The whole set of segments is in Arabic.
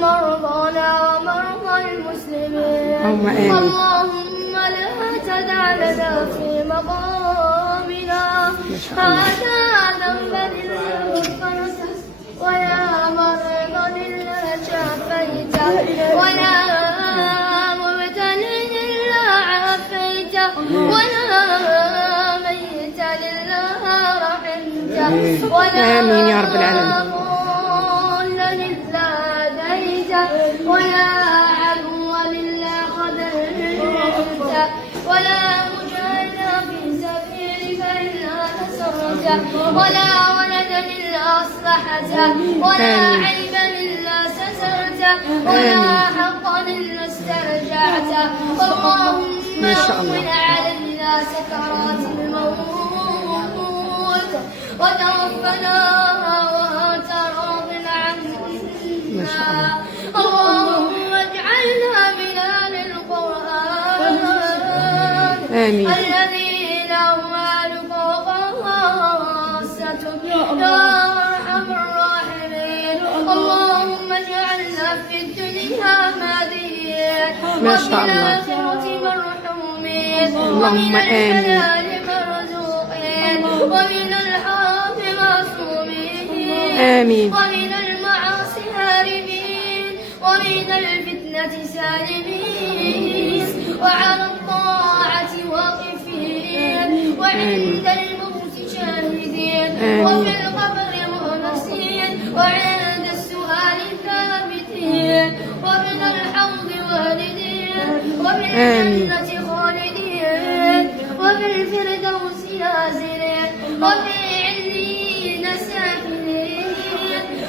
مرضانا ومرضى المسلمين. اللهم لا تدع لنا في مقامنا هذا ذنبا إلا غفرته، ولا مريضا إلا شافيته، ولا مبتلى إلا عافيته، ولا ميتا إلا رحمته، ولا آمين يا رب العالمين. ضالا إلا هديته، ولا عدوا إلا خذلته، ولا مجاهدا في سبيلك إلا نصرته، ولا ولدا إلا أصلحته، ولا عيبا إلا سترته، ولا حقا إلا استرجعته. اللهم هون علينا سكرات الموت، وتوفنا وأنت راض عنا. اللهم اجعلنا من أهل القرآن الذين هم أهلك وخاصتك يا أرحم الراحمين. اللهم اجعلنا في الدنيا هاديين، وفي الآخرة مرحومين، ومن الحلال مرزوقين، ومن الحرام معصومين، ومن المعاصي هاربين، ومن الفتنة سالمين، وعلى الطاعة واقفين، وعند الموت شاهدين، وفي القبر مؤنسين، وعند السؤال ثابتين، ومن الحوض واردين، وفي الجنة خالدين، وفي الفردوس نازلين، وفي عليين ساكنين،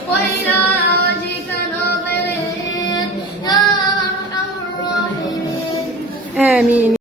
وإلى وجهك ناظرين يا أرحم الراحمين. آمين.